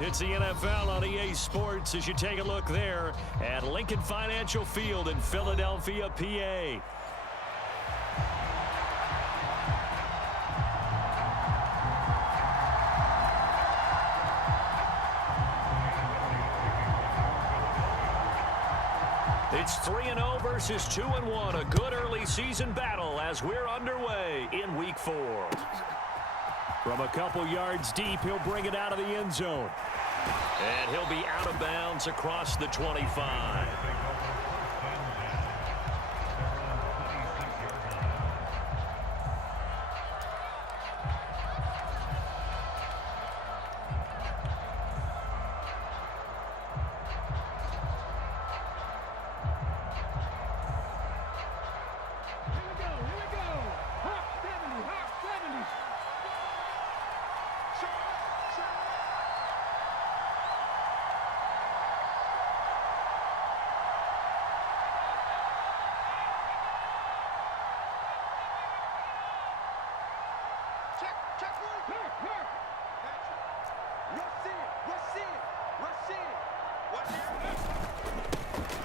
It's the NFL on EA Sports as you take a look there at Lincoln Financial Field in Philadelphia, PA. It's 3-0 versus 2-1. A good early season battle as we're underway in Week 4. From a couple yards deep, he'll bring it out of the end zone. And he'll be out of bounds across the 25.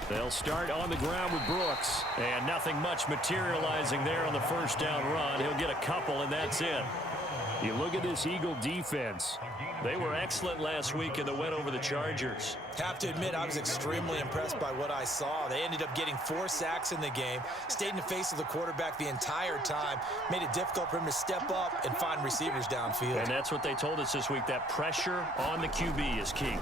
They'll start on the ground with Brooks. And nothing much materializing there on the first down run. He'll get a couple, and that's it. You look at this Eagle defense. They were excellent last week in the win over the Chargers. Have to admit, I was extremely impressed by what I saw. They ended up getting 4 sacks in the game, stayed in the face of the quarterback the entire time, made it difficult for him to step up and find receivers downfield. And that's what they told us this week, that pressure on the QB is key.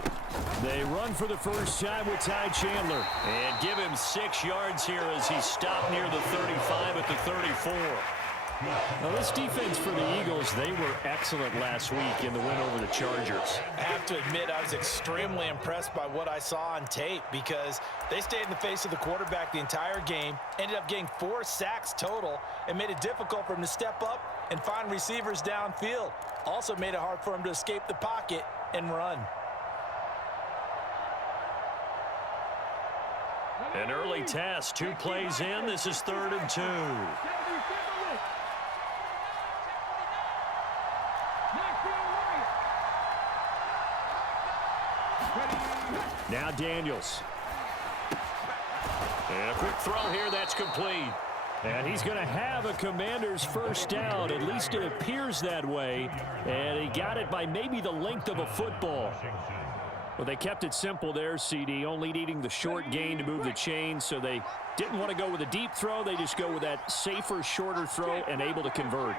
They run for the first time with Ty Chandler. And give him 6 yards here as he stopped near the 35 at the 34. Now, this defense for the Eagles, they were excellent last week in the win over the Chargers. I have to admit, I was extremely impressed by what I saw on tape because they stayed in the face of the quarterback the entire game, ended up getting 4 sacks total, and made it difficult for him to step up and find receivers downfield. Also made it hard for him to escape the pocket and run. An early test, 2 plays in. This is 3rd and 2. Now Daniels. And a quick throw here, that's complete. And he's going to have a Commander's first down. At least it appears that way. And he got it by maybe the length of a football. Well, they kept it simple there, CD, only needing the short gain to move the chains, so they didn't want to go with a deep throw. They just go with that safer, shorter throw and able to convert.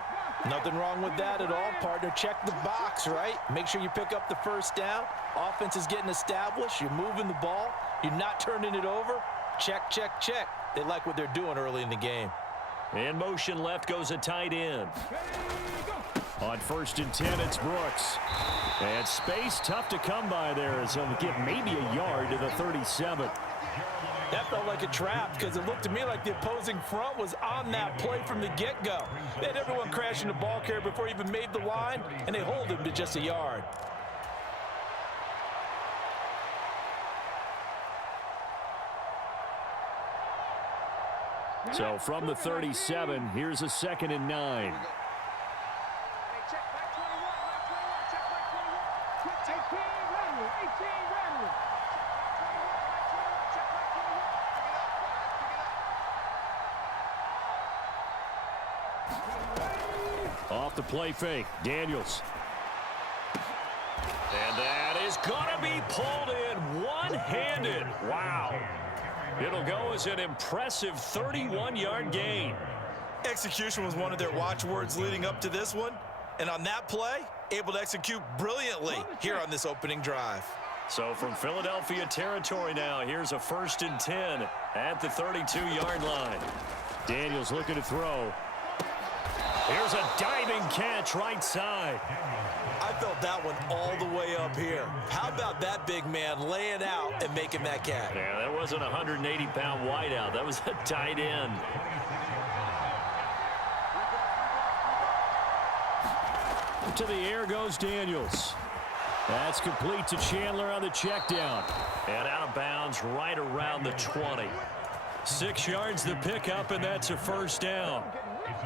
Nothing wrong with that at all, partner. Check the box, right? Make sure you pick up the first down. Offense is getting established. You're moving the ball. You're not turning it over. Check, check, check. They like what they're doing early in the game. In motion left goes a tight end. On 1st and 10, it's Brooks. And space tough to come by there as he'll get maybe a yard to the 37. That felt like a trap because it looked to me like the opposing front was on that play from the get-go. They had everyone crashing the ball carrier before he even made the line, and they hold him to just a yard. So from the 37, here's a 2nd and 9. Off the play fake, Daniels. And that is going to be pulled in one-handed. Wow. It'll go as an impressive 31-yard gain. Execution was one of their watchwords leading up to this one. And on that play, able to execute brilliantly here on this opening drive. So from Philadelphia territory now, here's a 1st and 10 at the 32-yard line. Daniels looking to throw. Here's a diving catch right side. I felt that one all the way up here. How about that big man laying out and making that catch? Yeah, that wasn't a 180-pound wideout. That was a tight end. To the air goes Daniels. That's complete to Chandler on the check down. And out of bounds right around the 20. 6 yards the pickup, and that's a 1st down.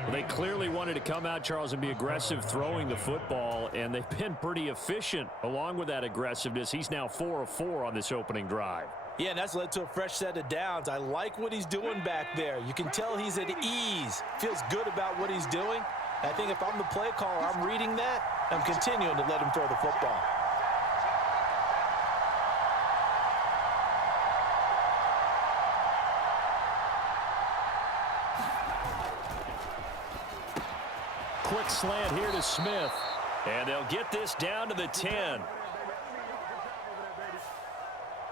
Well, they clearly wanted to come out, Charles, and be aggressive throwing the football, and they've been pretty efficient along with that aggressiveness. He's now 4 of 4 on this opening drive. Yeah, and that's led to a fresh set of downs. I like what he's doing back there. You can tell he's at ease, feels good about what he's doing. I think if I'm the play caller, I'm reading that, I'm continuing to let him throw the football. Quick slant here to Smith, and they'll get this down to the 10.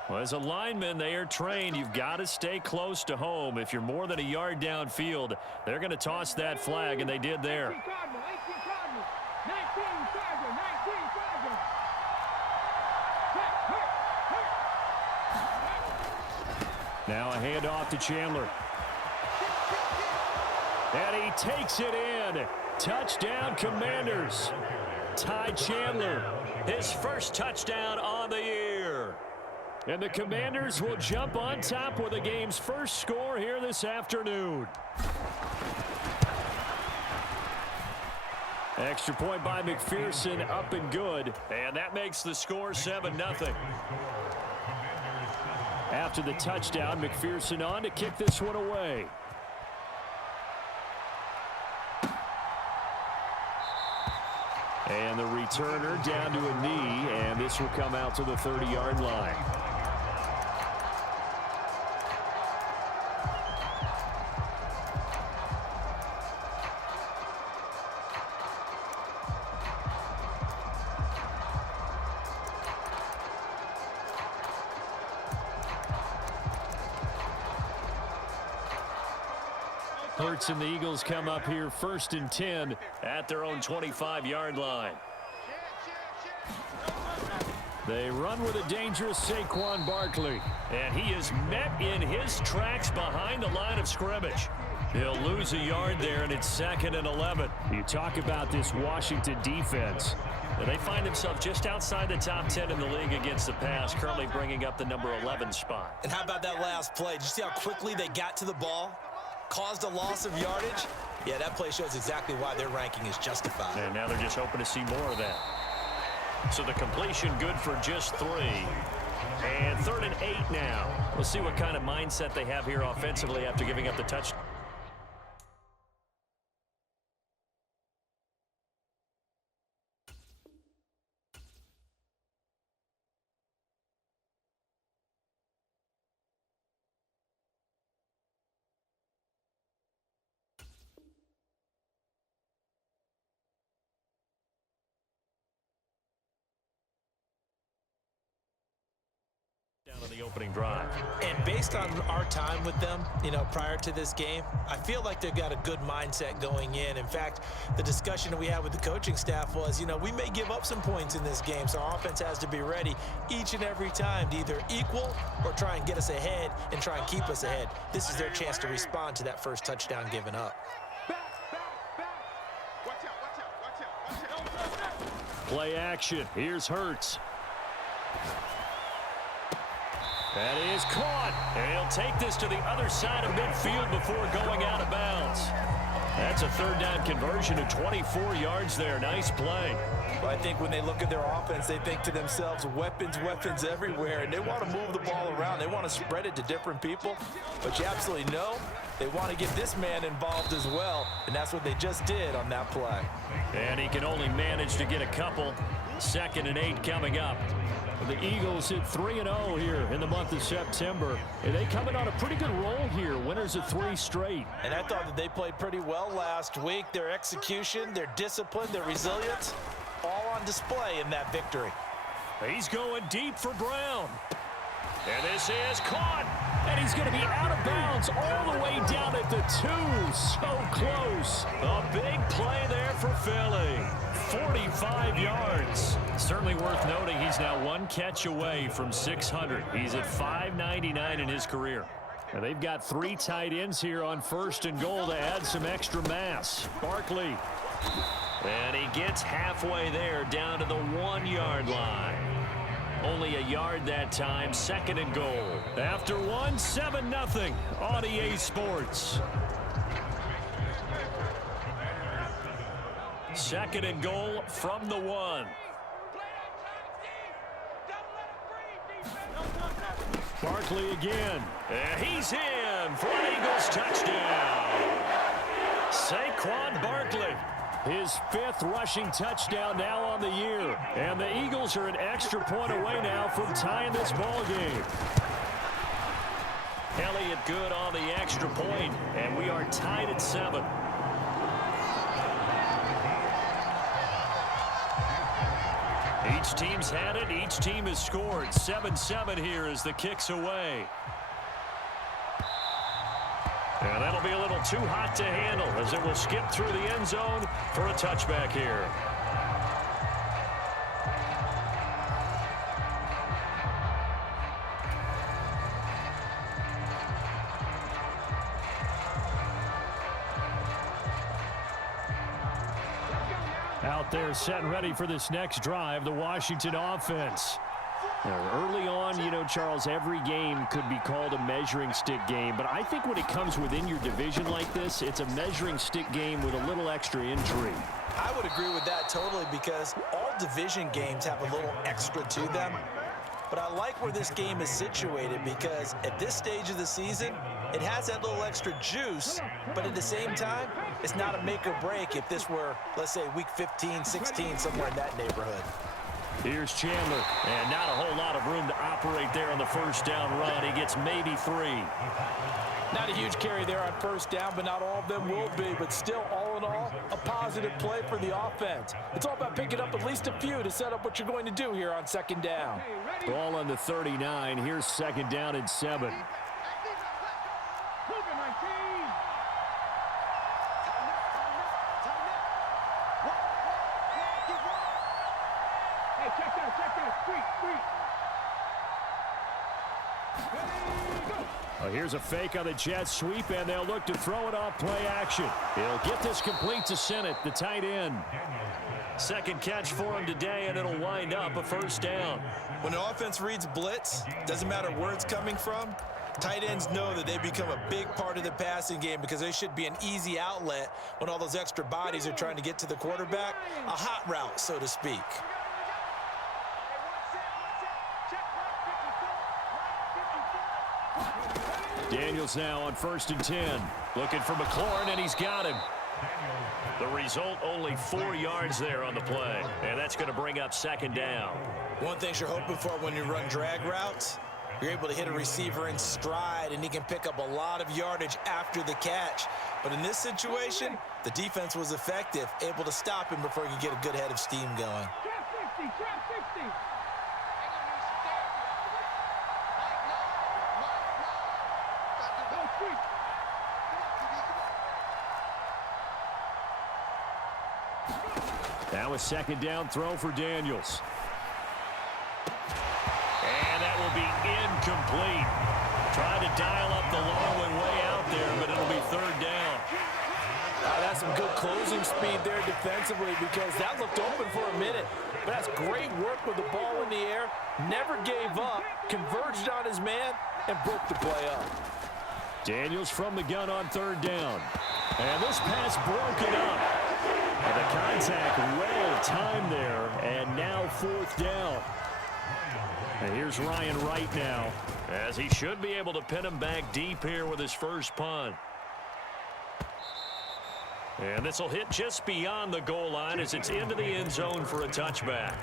Well, as a lineman, they are trained. You've got to stay close to home. If you're more than a yard downfield, they're going to toss that flag, and they did there. Now a handoff to Chandler. And he takes it in. Touchdown, Commanders. Ty Chandler, his first touchdown on the year. And the Commanders will jump on top with the game's first score here this afternoon. Extra point by McPherson, up and good. And that makes the score 7-0. After the touchdown, McPherson on to kick this one away. And the returner down to a knee, and this will come out to the 30-yard line. Hurts and the Eagles come up here 1st and 10 at their own 25-yard line. They run with a dangerous Saquon Barkley, and he is met in his tracks behind the line of scrimmage. He'll lose a yard there, and it's 2nd and 11. You talk about this Washington defense. They find themselves just outside the top 10 in the league against the pass, currently bringing up the number 11 spot. And how about that last play? Did you see how quickly they got to the ball? Caused a loss of yardage? Yeah, that play shows exactly why their ranking is justified. And now they're just hoping to see more of that. So the completion good for just 3. And 3rd and 8 now. We'll see what kind of mindset they have here offensively after giving up the touchdown. On the opening drive. And based on our time with them, prior to this game, I feel like they've got a good mindset going in. In fact, the discussion that we had with the coaching staff was, we may give up some points in this game, so our offense has to be ready each and every time to either equal or try and get us ahead and try and keep us ahead. This is their chance to respond to that first touchdown given up. Play action. Here's Hurts. That is caught, and he'll take this to the other side of midfield before going out of bounds. That's a 3rd down conversion of 24 yards there. Nice play. Well, I think when they look at their offense, they think to themselves, weapons, weapons everywhere, and they want to move the ball around. They want to spread it to different people, but you absolutely know they want to get this man involved as well, and that's what they just did on that play. And he can only manage to get a couple. 2nd and 8 coming up. The Eagles hit 3-0 here in the month of September. And they coming on a pretty good roll here. Winners of 3 straight. And I thought that they played pretty well last week. Their execution, their discipline, their resilience, all on display in that victory. He's going deep for Brown. And this is caught. And he's going to be out of bounds all the way down at the 2. So close. A big play there for Philly. 45 yards. Certainly worth noting he's now 1 catch away from 600. He's at 599 in his career. Now they've got 3 tight ends here on 1st and goal to add some extra mass. Barkley. And he gets halfway there down to the 1-yard line. Only a yard that time, 2nd and goal. After 1, 7-0 on EA Sports. Second and goal from the 1. Barkley again. And he's in for an Eagles touchdown. Saquon Barkley, his 5th rushing touchdown now on the year. And the Eagles are an extra point away now from tying this ball game. Elliott good on the extra point, and we are tied at 7. Each team's had it. Each team has scored. 7-7 here as the kick's away. And that'll be a little too hot to handle as it will skip through the end zone for a touchback here. Out there set and ready for this next drive, the Washington offense. Now, early on, you know, Charles, every game could be called a measuring stick game, but I think when it comes within your division like this, it's a measuring stick game with a little extra intrigue. I would agree with that totally because all division games have a little extra to them. But I like where this game is situated because at this stage of the season, it has that little extra juice, but at the same time, it's not a make or break if this were, let's say, week 15, 16, somewhere in that neighborhood. Here's Chandler, and not a whole lot of room to operate there on the first down run. He gets maybe 3. Not a huge carry there on first down, but not all of them will be. But still, all in all, a positive play for the offense. It's all about picking up at least a few to set up what you're going to do here on second down. Ball on the 39. Here's second down and 7. Here's a fake on the jet sweep, and they'll look to throw it off play action. He'll get this complete to Sennett, the tight end. Second catch for him today, and it'll wind up a first down. When the offense reads blitz, doesn't matter where it's coming from, tight ends know that they become a big part of the passing game because they should be an easy outlet when all those extra bodies are trying to get to the quarterback. A hot route, so to speak. Daniels now on 1st and 10. Looking for McLaurin, and he's got him. The result, only 4 yards there on the play. And that's going to bring up second down. One thing you're hoping for when you run drag routes, you're able to hit a receiver in stride, and he can pick up a lot of yardage after the catch. But in this situation, the defense was effective, able to stop him before he could get a good head of steam going. Now a second down throw for Daniels. And that will be incomplete. Trying to dial up the long one way out there, but it'll be third down. That's some good closing speed there defensively because that looked open for a minute. But that's great work with the ball in the air. Never gave up, converged on his man, and broke the play up. Daniels from the gun on third down. And this pass broken up. And the contact well timed there, and now fourth down. And here's Ryan Wright now, as he should be able to pin him back deep here with his first punt. And this will hit just beyond the goal line as it's into the end zone for a touchback.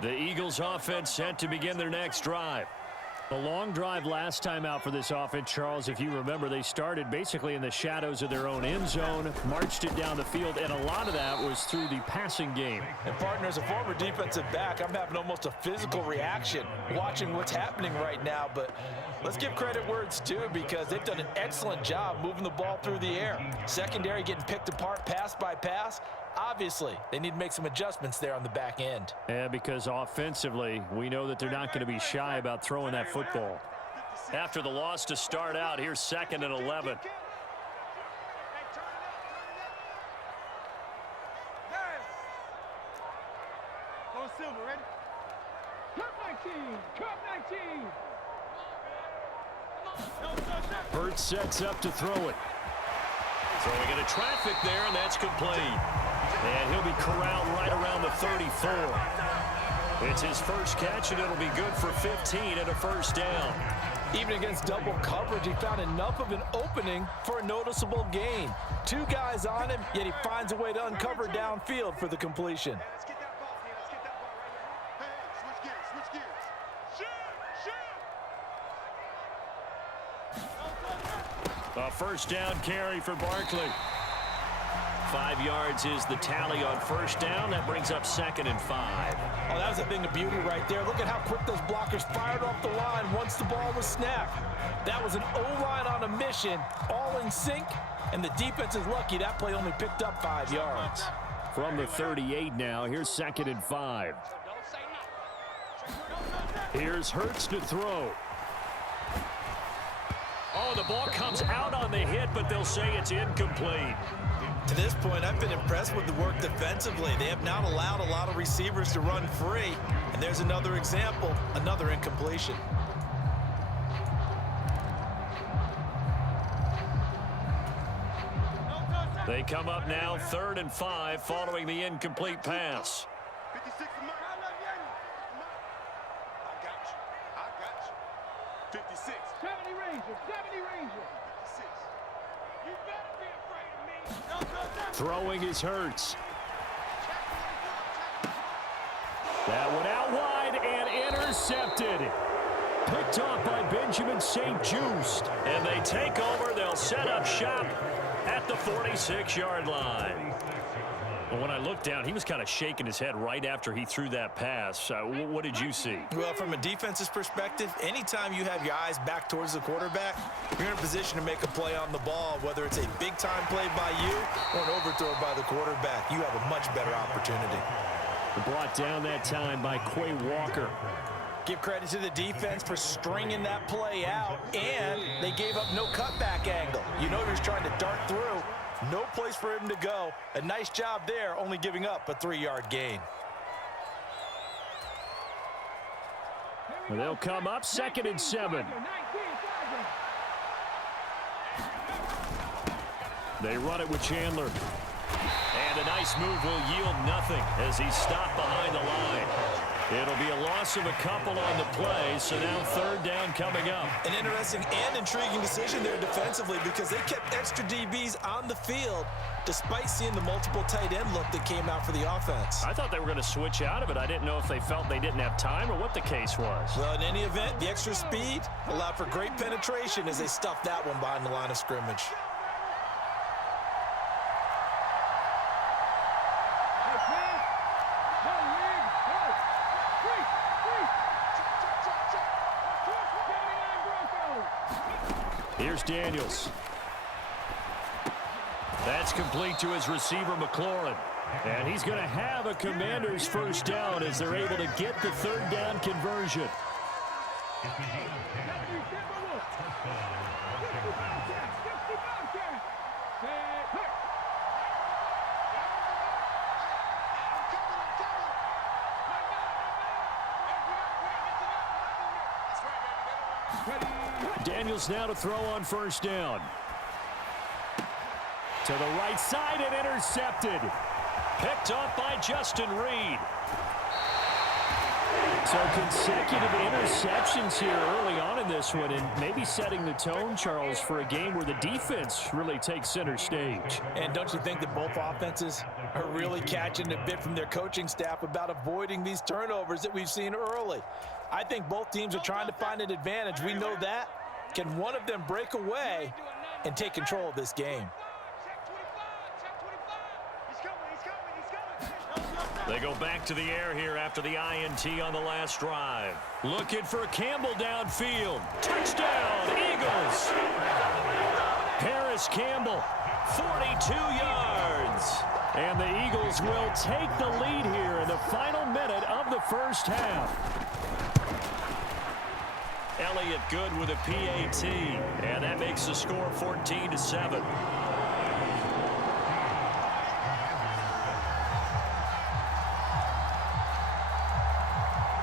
The Eagles offense set to begin their next drive. A long drive last time out for this offense, Charles. If you remember, they started basically in the shadows of their own end zone, marched it down the field, and a lot of that was through the passing game. And, partner, as a former defensive back, I'm having almost a physical reaction watching what's happening right now. But let's give credit where it's due because they've done an excellent job moving the ball through the air. Secondary getting picked apart pass by pass. Obviously, they need to make some adjustments there on the back end. Yeah, because offensively, we know that they're not going to be shy about throwing that football. After the loss to start out, here's 2nd and 11. Hurts sets up to throw it. Throwing into traffic there, and that's complete. And he'll be corralled right around the 34. It's his first catch, and it'll be good for 15 and a first down. Even against double coverage, he found enough of an opening for a noticeable gain. Two guys on him, yet he finds a way to uncover downfield for the completion. Let's get that ball here. Let's get that ball right here. Hey, switch gears, switch gears. A first down carry for Barkley. 5 yards is the tally on first down. That brings up 2nd and 5. Oh, that was a thing of beauty right there. Look at how quick those blockers fired off the line once the ball was snapped. That was an O-line on a mission, all in sync, and the defense is lucky that play only picked up 5 yards. From the 38 now, here's 2nd and 5. Here's Hurts to throw. Oh, the ball comes out on the hit, but they'll say it's incomplete. To this point, I've been impressed with the work defensively. They have not allowed a lot of receivers to run free. And there's another example, another incompletion. They come up now 3rd and 5 following the incomplete pass. 56 I got you. I got you. 56. 70 Ranger, 70 Ranger. 56. You better be afraid of me. Throwing is Hurts. That one out wide and intercepted. Picked off by Benjamin St. Just. And they take over. They'll set up shop at the 46-yard line. But when I looked down, he was kind of shaking his head right after he threw that pass. What did you see? Well, from a defense's perspective, anytime you have your eyes back towards the quarterback, you're in a position to make a play on the ball, whether it's a big-time play by you or an overthrow by the quarterback. You have a much better opportunity. Brought down that time by Quay Walker. Give credit to the defense for stringing that play out, and they gave up no cutback angle. You know he was trying to dart through. No place for him to go. A nice job there, only giving up a 3-yard gain. Well, they'll come up 2nd and 7. They run it with Chandler. And a nice move will yield nothing as he's stopped behind the line. It'll be a loss of a couple on the play, so now 3rd down coming up. An interesting and intriguing decision there defensively because they kept extra DBs on the field despite seeing the multiple tight end look that came out for the offense. I thought they were going to switch out of it. I didn't know if they felt they didn't have time or what the case was. Well, in any event, the extra speed allowed for great penetration as they stuffed that one behind the line of scrimmage. Here's Daniels. That's complete to his receiver, McLaurin. And he's going to have a Commanders first down as they're able to get the 3rd down conversion. Daniels now to throw on first down. To the right side and intercepted. Picked off by Justin Reed. So consecutive interceptions here early on in this one, and maybe setting the tone, Charles, for a game where the defense really takes center stage. And don't you think that both offenses are really catching a bit from their coaching staff about avoiding these turnovers that we've seen early? I think both teams are trying to find an advantage. We know that. Can one of them break away and take control of this game? They go back to the air here after the INT on the last drive. Looking for Campbell downfield. Touchdown, Eagles! Paris Campbell, 42 yards. And the Eagles will take the lead here in the final minute of the first half. Elliott good with a PAT, and that makes the score 14-7.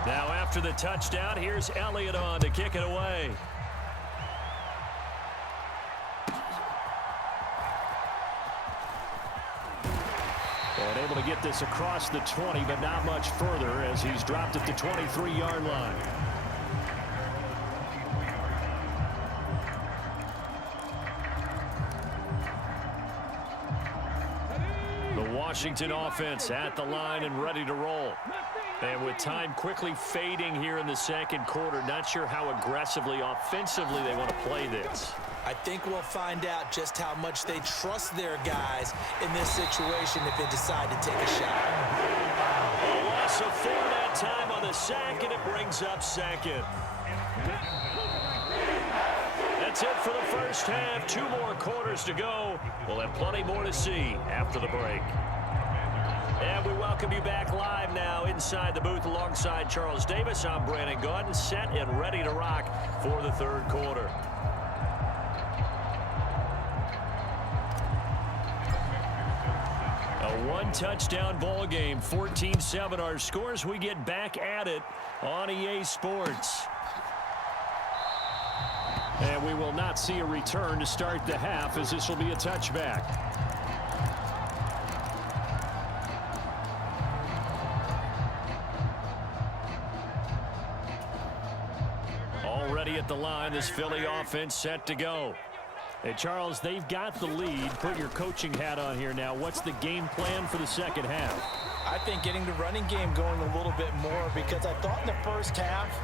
Now after the touchdown, here's Elliott on to kick it away. And able to get this across the 20, but not much further as he's dropped at the 23-yard line. The Washington offense at the line and ready to roll. And with time quickly fading here in the second quarter, not sure how aggressively, offensively they want to play this. I think we'll find out just how much they trust their guys in this situation if they decide to take a shot. A loss of 4 that time on the sack, and it brings up second. That's it for the first half. 2 more quarters to go. We'll have plenty more to see after the break. And we welcome you back live now inside the booth alongside Charles Davis. I'm Brandon Gaudin, set and ready to rock for the third quarter. A 1-touchdown ball game, 14-7 our scores. We get back at it on EA Sports. And we will not see a return to start the half as this will be a touchback. Already at the line, this Philly offense set to go. Hey, Charles, they've got the lead. Put your coaching hat on here now. What's the game plan for the second half? I think getting the running game going a little bit more, because I thought in the first half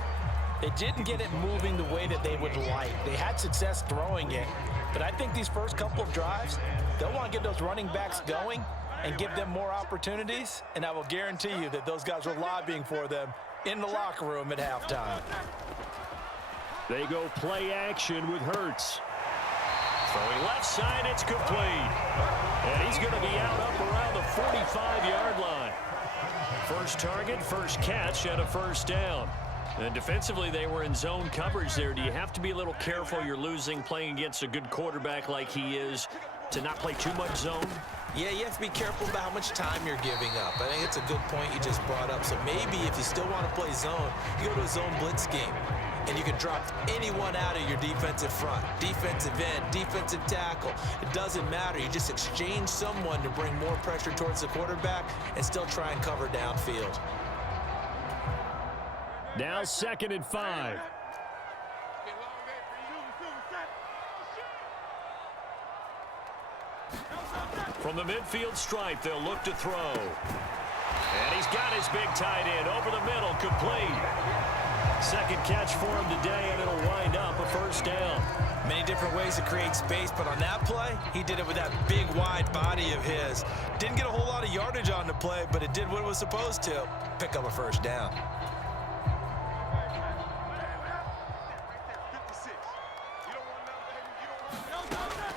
they didn't get it moving the way that they would like. They had success throwing it, but I think these first couple of drives, they'll want to get those running backs going and give them more opportunities, and I will guarantee you that those guys were lobbying for them in the locker room at halftime. They go play action with Hurts. Throwing left side, it's complete. And he's going to be out up around the 45-yard line. First target, first catch, and a first down. And defensively, they were in zone coverage there. Do you have to be a little careful? You're losing playing against a good quarterback like he is to not play too much zone? Yeah, you have to be careful about how much time you're giving up. I think it's a good point you just brought up. So maybe if you still want to play zone, you go to a zone blitz scheme. And you can drop anyone out of your defensive front, defensive end, defensive tackle. It doesn't matter. You just exchange someone to bring more pressure towards the quarterback and still try and cover downfield. Now 2nd and 5. From the midfield stripe, they'll look to throw. And he's got his big tight end over the middle, complete. Second catch for him today, and it'll wind up a first down. Many different ways to create space, but on that play, he did it with that big, wide body of his. Didn't get a whole lot of yardage on the play, but it did what it was supposed to. Pick up a first down.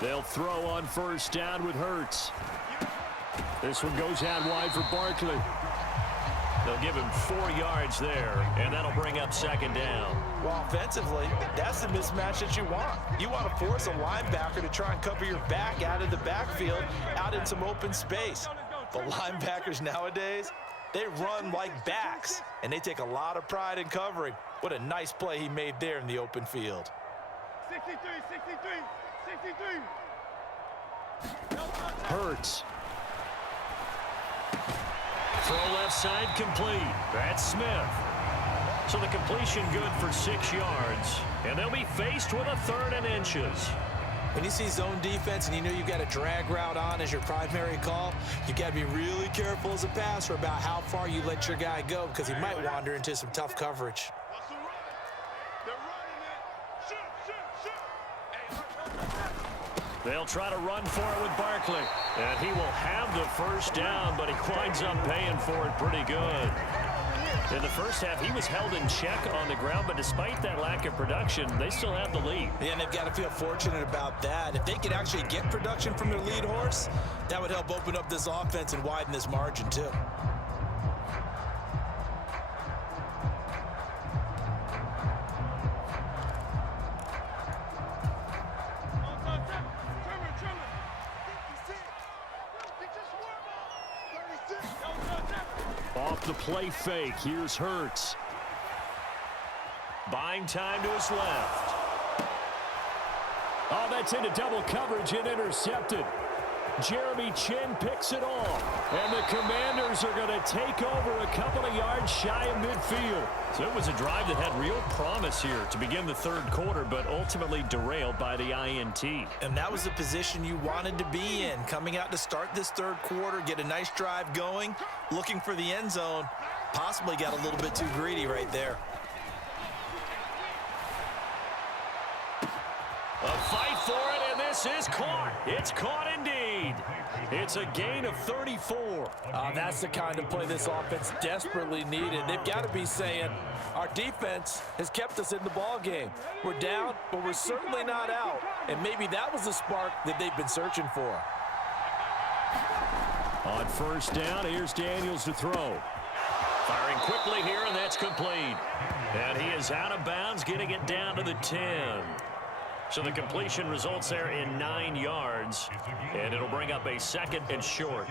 They'll throw on first down with Hurts. This one goes out wide for Barkley. They'll give him 4 yards there, and that'll bring up second down. Well, offensively, that's the mismatch that you want. You want to force a linebacker to try and cover your back out of the backfield, out in some open space. The linebackers nowadays, they run like backs, and they take a lot of pride in covering. What a nice play he made there in the open field. 63, 63, 63. Hurts. Throw left side complete. That's Smith. So the completion good for 6 yards. And they'll be faced with a 3rd and inches. When you see zone defense and you know you've got a drag route on as your primary call, you've got to be really careful as a passer about how far you let your guy go, because he might wander into some tough coverage. They'll try to run for it with Barkley. And he will have the first down, but he winds up paying for it pretty good. In the first half, he was held in check on the ground, but despite that lack of production, they still have the lead. Yeah, and they've got to feel fortunate about that. If they could actually get production from their lead horse, that would help open up this offense and widen this margin too. Off the play fake, here's Hurts. Buying time to his left. Oh, that's into double coverage and intercepted. Jeremy Chin picks it off. And the Commanders are going to take over a couple of yards shy of midfield. So it was a drive that had real promise here to begin the third quarter, but ultimately derailed by the INT. And that was the position you wanted to be in. Coming out to start this third quarter, get a nice drive going, looking for the end zone. Possibly got a little bit too greedy right there. A fight for it, and this is caught. It's caught indeed. It's a gain of 34. That's the kind of play this offense desperately needed. They've got to be saying, our defense has kept us in the ball game. We're down, but we're certainly not out. And maybe that was the spark that they've been searching for. On first down, here's Daniels to throw. Firing quickly here, and that's complete. And he is out of bounds, getting it down to the 10. So the completion results there in 9 yards, and it'll bring up a second and short.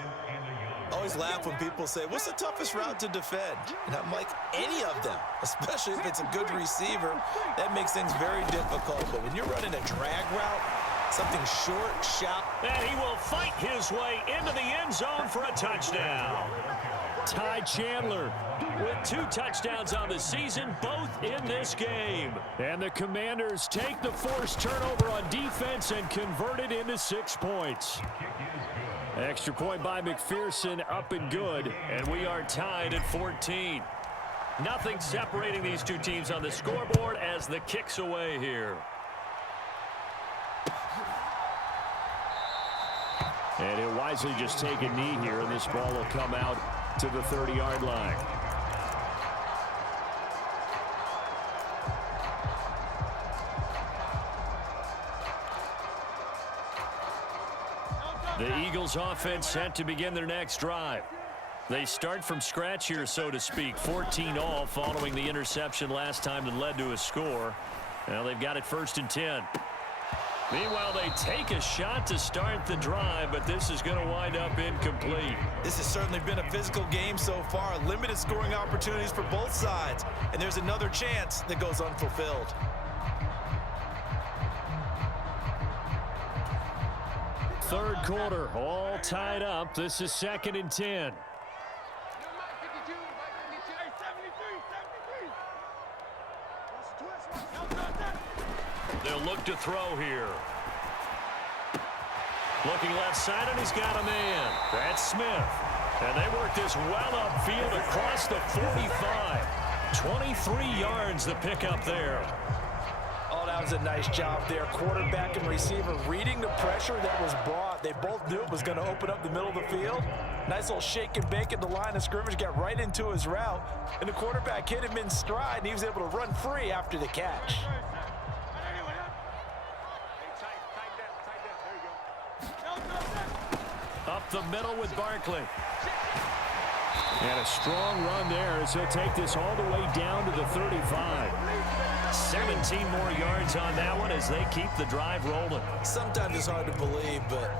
I always laugh when people say, what's the toughest route to defend? And I'm like, any of them, especially if it's a good receiver. That makes things very difficult. But when you're running a drag route, something short, sharp. And he will fight his way into the end zone for a touchdown. Ty Chandler with 2 touchdowns on the season, both in this game. And the Commanders take the forced turnover on defense and convert it into 6 points. Extra point by McPherson, up and good, and we are tied at 14. Nothing separating these two teams on the scoreboard as the kick's away here. And he'll wisely just take a knee here, and this ball will come out to the 30-yard line. The Eagles offense set to begin their next drive. They start from scratch here, so to speak. 14 all following the interception last time that led to a score. Now they've got it 1st and 10. Meanwhile, they take a shot to start the drive, but this is going to wind up incomplete. This has certainly been a physical game so far. Limited scoring opportunities for both sides. And there's another chance that goes unfulfilled. Third quarter, all tied up. This is 2nd and 10. They'll look to throw here. Looking left side, and he's got a man. That's Smith. And they work this well upfield across the 45. 23 yards the pickup there. Oh, that was a nice job there. Quarterback and receiver reading the pressure that was brought. They both knew it was going to open up the middle of the field. Nice little shake and bake at the line of scrimmage, got right into his route. And the quarterback hit him in stride, and he was able to run free after the catch. Up the middle with Barkley. And a strong run there as he'll take this all the way down to the 35. 17 more yards on that one as they keep the drive rolling. Sometimes it's hard to believe, but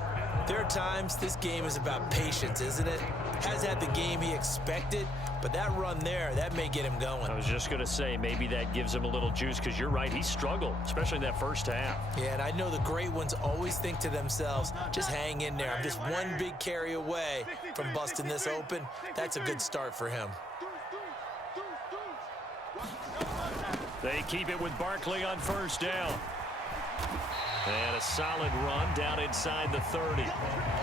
there are times this game is about patience, isn't it? Has had the game he expected, but that run there, that may get him going. I was just going to say, maybe that gives him a little juice, because you're right, he struggled, especially in that first half. Yeah, and I know the great ones always think to themselves, just hang in there. I'm just one big carry away from busting this open. That's a good start for him. They keep it with Barkley on first down. And a solid run down inside the 30.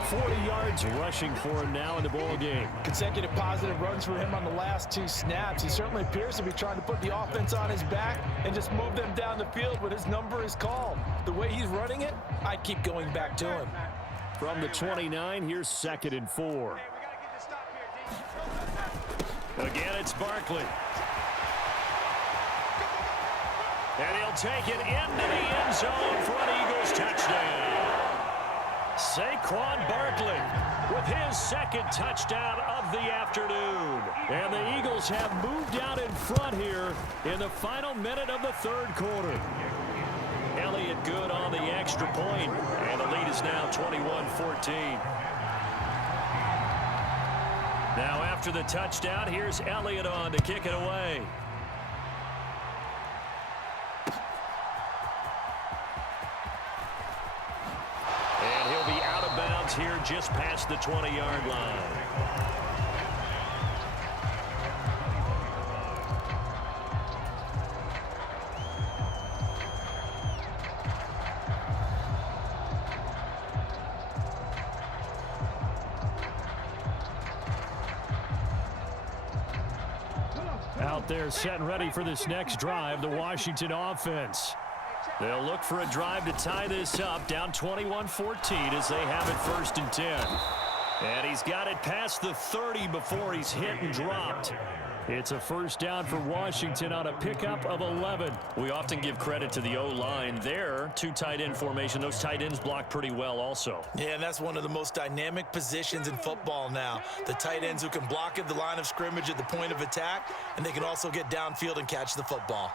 40 yards rushing for him now in the ball game. Consecutive positive runs for him on the last 2 snaps. He certainly appears to be trying to put the offense on his back and just move them down the field when his number is called. The way he's running it, I keep going back to him. From the 29, here's 2nd and 4. Again, it's Barkley. And he'll take it into the end zone for an Eagles touchdown. Saquon Barkley with his 2nd touchdown of the afternoon. And the Eagles have moved out in front here in the final minute of the third quarter. Elliott good on the extra point, and the lead is now 21-14. Now after the touchdown, here's Elliott on to kick it away. here just past the 20-yard line. Out there set and ready for this next drive, the Washington offense. They'll look for a drive to tie this up, down 21-14 as they have it 1st and 10. And he's got it past the 30 before he's hit and dropped. It's a 1st down for Washington on a pickup of 11. We often give credit to the O-line there. 2 tight end formation. Those tight ends block pretty well also. Yeah, and that's one of the most dynamic positions in football now. The tight ends who can block at the line of scrimmage at the point of attack, and they can also get downfield and catch the football.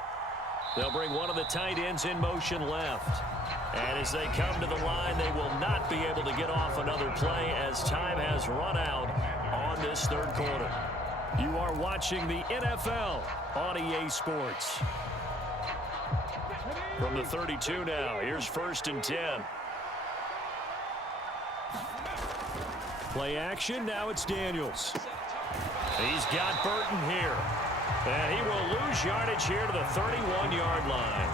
They'll bring one of the tight ends in motion left. And as they come to the line, they will not be able to get off another play as time has run out on this 3rd quarter. You are watching the NFL on EA Sports. From the 32 now, here's 1st and 10. Play action, now it's Daniels. He's got Burton here. And he will lose yardage here to the 31-yard line.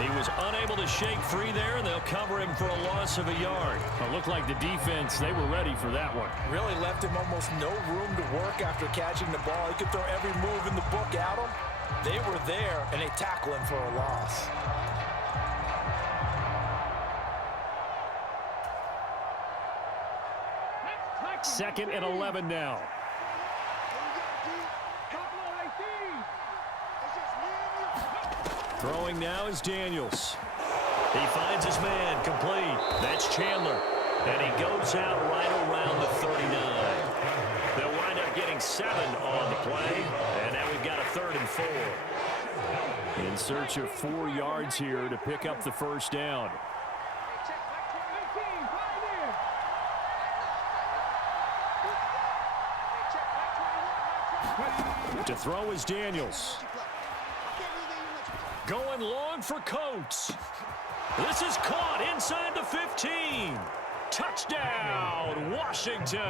He was unable to shake free there, and they'll cover him for a loss of a yard. It looked like the defense, they were ready for that one. Really left him almost no room to work after catching the ball. He could throw every move in the book at him. They were there, and they tackle him for a loss. Second and 11 now. Throwing now is Daniels. He finds his man, complete. That's Chandler. And he goes out right around the 39. They'll wind up getting 7 on the play. And now we've got a 3rd and 4. In search of 4 yards here to pick up the 1st down. To throw is Daniels. Going long for Coates. This is caught inside the 15. Touchdown, Washington.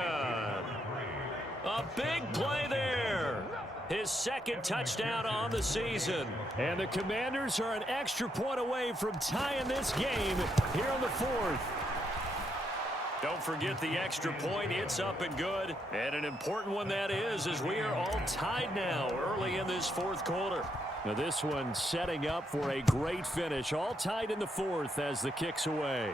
A big play there. His 2nd touchdown on the season. And the Commanders are an extra point away from tying this game here on the 4th. Don't forget the extra point. It's up and good. And an important one that is, as we are all tied now early in this 4th quarter. Now this one setting up for a great finish. All tied in the 4th as the kick's away.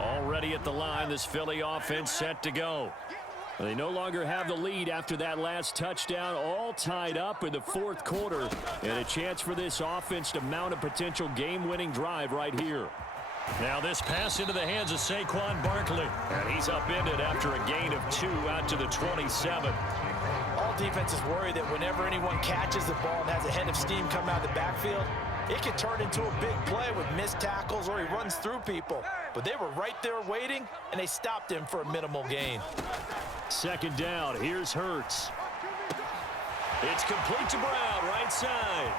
Already at the line, this Philly offense set to go. They no longer have the lead after that last touchdown, all tied up in the 4th quarter, and a chance for this offense to mount a potential game-winning drive right here. Now this pass into the hands of Saquon Barkley, and he's upended after a gain of 2 out to the 27. All defenses worry that whenever anyone catches the ball and has a head of steam come out of the backfield, it can turn into a big play with missed tackles or he runs through people. But they were right there waiting, and they stopped him for a minimal gain. 2nd down. Here's Hurts. It's complete to Brown, right side.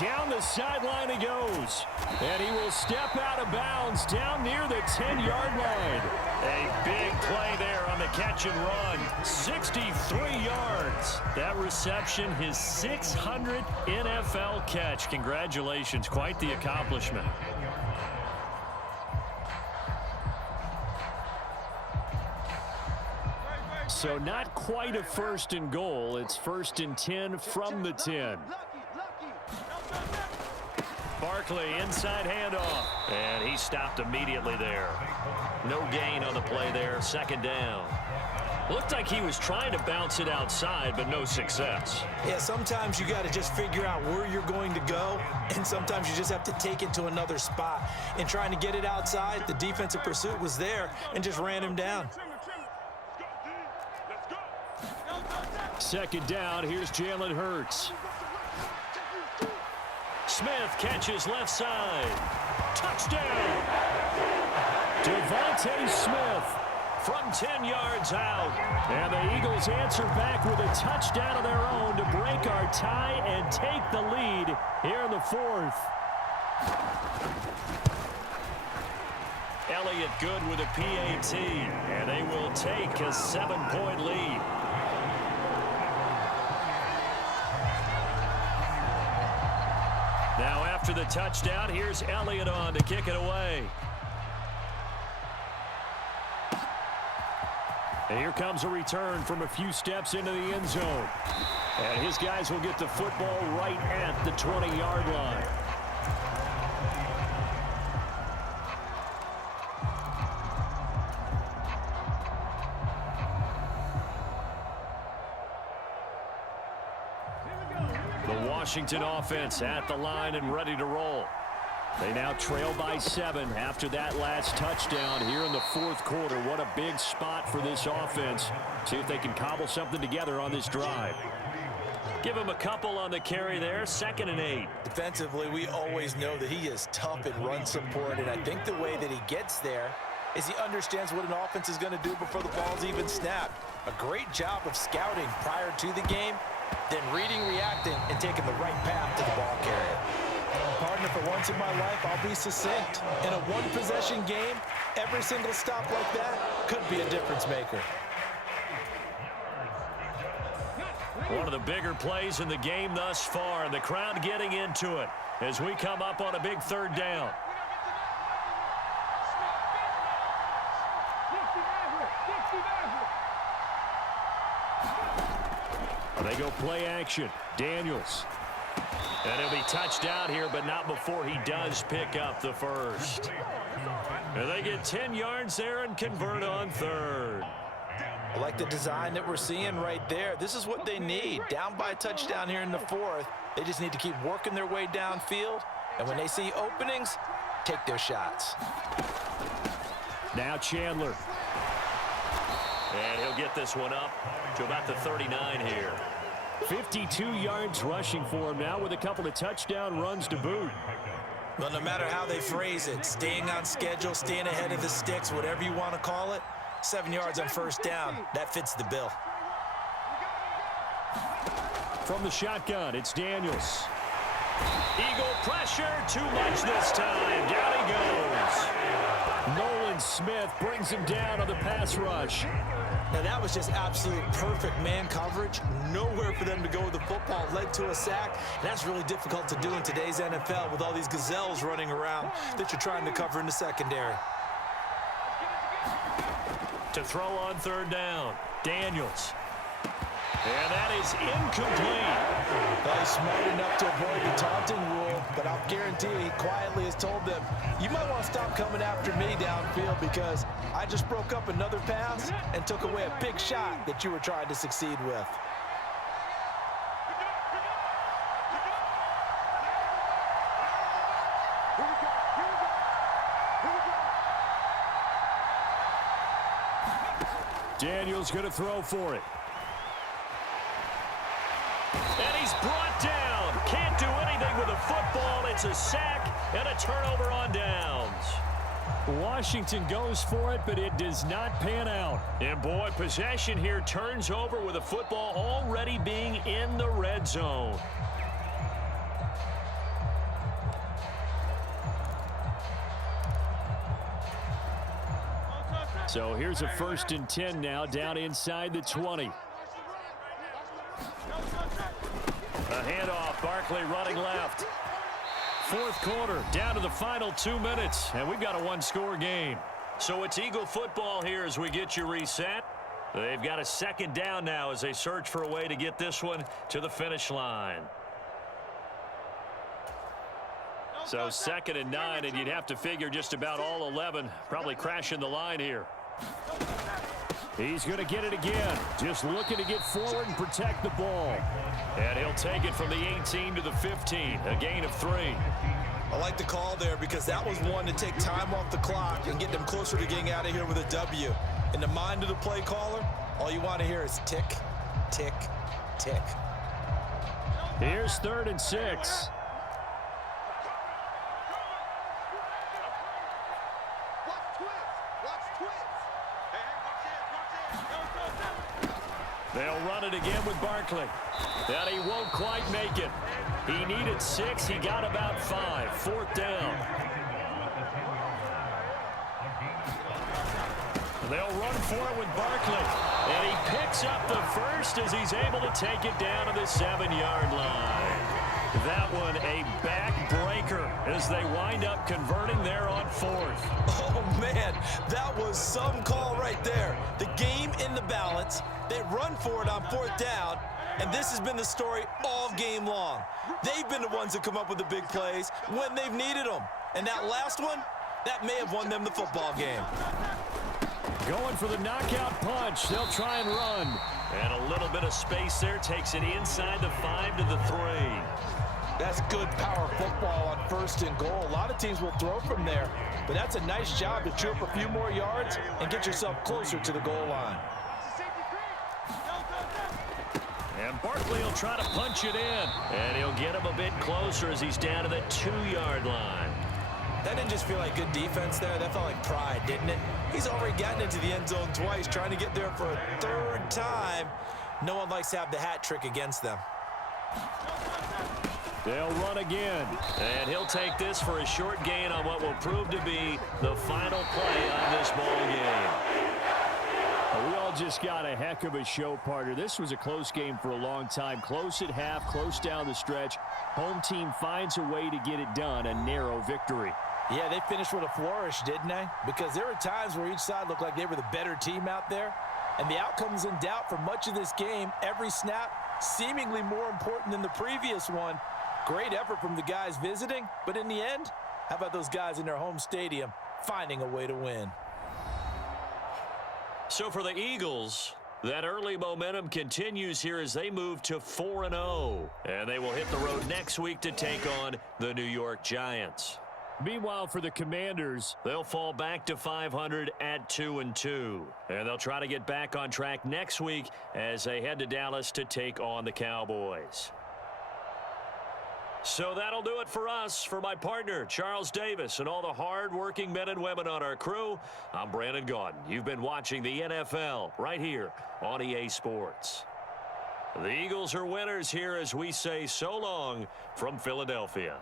Down the sideline he goes. And he will step out of bounds down near the 10-yard line. A big play there on the catch and run. 63 yards. That reception, his 600th NFL catch. Congratulations. Quite the accomplishment. So not quite a 1st and goal. It's 1st and 10 from the 10. Barkley, inside handoff. And he stopped immediately there. No gain on the play there. 2nd down. Looked like he was trying to bounce it outside, but no success. Yeah, sometimes you got to just figure out where you're going to go, and sometimes you just have to take it to another spot. In trying to get it outside, the defensive pursuit was there and just ran him down. Let's go. Second down, here's Jalen Hurts. Smith catches left side. Touchdown! Devontae Smith from 10 yards out. And the Eagles answer back with a touchdown of their own to break our tie and take the lead here in the fourth. Elliott good with a PAT, and they will take a 7-point lead. Now after the touchdown, here's Elliott on to kick it away. And here comes a return from a few steps into the end zone. And his guys will get the football right at the 20-yard line. The Washington offense at the line and ready to roll. They now trail by 7 after that last touchdown here in the fourth quarter. What a big spot for this offense. See if they can cobble something together on this drive. Give him a couple on the carry there. 2nd and 8. Defensively, we always know that he is tough in run support, and I think the way that he gets there is he understands what an offense is going to do before the ball's even snapped. A great job of scouting prior to the game, then reading, reacting, and taking the right path to the ball carrier. Partner, for once in my life, I'll be succinct. In a one-possession game, every single stop like that could be a difference maker. One of the bigger plays in the game thus far, and the crowd getting into it as we come up on a big 3rd down. They go play action. Daniels. And he'll be touched out here, but not before he does pick up the first. And they get 10 yards there and convert on 3rd. I like the design that we're seeing right there. This is what they need. Down by a touchdown here in the 4th. They just need to keep working their way downfield. And when they see openings, take their shots. Now Chandler. And he'll get this one up to about the 39 here. 52 yards rushing for him now with a couple of touchdown runs to boot. Well, no matter how they phrase it, staying on schedule, staying ahead of the sticks, whatever you want to call it, 7 yards on 1st down, that fits the bill. From the shotgun, it's Daniels. Eagle pressure, too much this time. Down he goes. Nolan Smith brings him down on the pass rush. Now, that was just absolute perfect man coverage. Nowhere for them to go with the football. Led to a sack. And that's really difficult to do in today's NFL with all these gazelles running around that you're trying to cover in the secondary. To throw on 3rd down, Daniels. And that is incomplete. Well, he's smart enough to avoid the taunting rule, but I'll guarantee he quietly has told them, you might want to stop coming after me downfield because I just broke up another pass and took away a big shot that you were trying to succeed with. Daniels going to throw for it. And he's brought down. Can't do anything with a football. It's a sack and a turnover on downs. Washington goes for it, but it does not pan out. And boy, possession here turns over with a football already being in the red zone. So here's a 1st and 10 now down inside the 20. A handoff, Barkley running left. 4th quarter, down to the final 2 minutes, and we've got a 1-score game. So it's Eagle football here as we get you reset. They've got a 2nd down now as they search for a way to get this one to the finish line. So 2nd and 9, and you'd have to figure just about all 11 probably crashing the line here. He's going to get it again. Just looking to get forward and protect the ball. And he'll take it from the 18 to the 15. A gain of 3. I like the call there because that was one to take time off the clock and get them closer to getting out of here with a W. In the mind of the play caller, all you want to hear is tick, tick, tick. Here's 3rd and 6. They'll run it again with Barkley. And he won't quite make it. He needed 6. He got about 5. 4th down. They'll run for it with Barkley. And he picks up the first as he's able to take it down to the 7-yard line. That one a backbreaker as they wind up converting there on 4th. Oh, man, that was some call right there. The game in the balance. They run for it on 4th down, and this has been the story all game long. They've been the ones that come up with the big plays when they've needed them. And that last one, that may have won them the football game. Going for the knockout punch. They'll try and run. And a little bit of space there takes it inside the 5 to the 3. That's good power football on 1st and goal. A lot of teams will throw from there, but that's a nice job to chew up a few more yards and get yourself closer to the goal line. And Barkley will try to punch it in. And he'll get him a bit closer as he's down to the 2-yard line. That didn't just feel like good defense there. That felt like pride, didn't it? He's already gotten into the end zone twice, trying to get there for a 3rd time. No one likes to have the hat trick against them. They'll run again. And he'll take this for a short gain on what will prove to be the final play of this ball game. We all just got a heck of a show, partner. This was a close game for a long time. Close at half, close down the stretch. Home team finds a way to get it done, a narrow victory. Yeah, they finished with a flourish, didn't they? Because there were times where each side looked like they were the better team out there. And the outcome's in doubt for much of this game. Every snap seemingly more important than the previous one. Great effort from the guys visiting. But in the end, how about those guys in their home stadium finding a way to win? So for the Eagles, that early momentum continues here as they move to 4-0. And they will hit the road next week to take on the New York Giants. Meanwhile, for the Commanders, they'll fall back to 500 at 2-2. And they'll try to get back on track next week as they head to Dallas to take on the Cowboys. So that'll do it for us. For my partner, Charles Davis, and all the hard-working men and women on our crew, I'm Brandon Gaudin. You've been watching the NFL right here on EA Sports. The Eagles are winners here as we say so long from Philadelphia.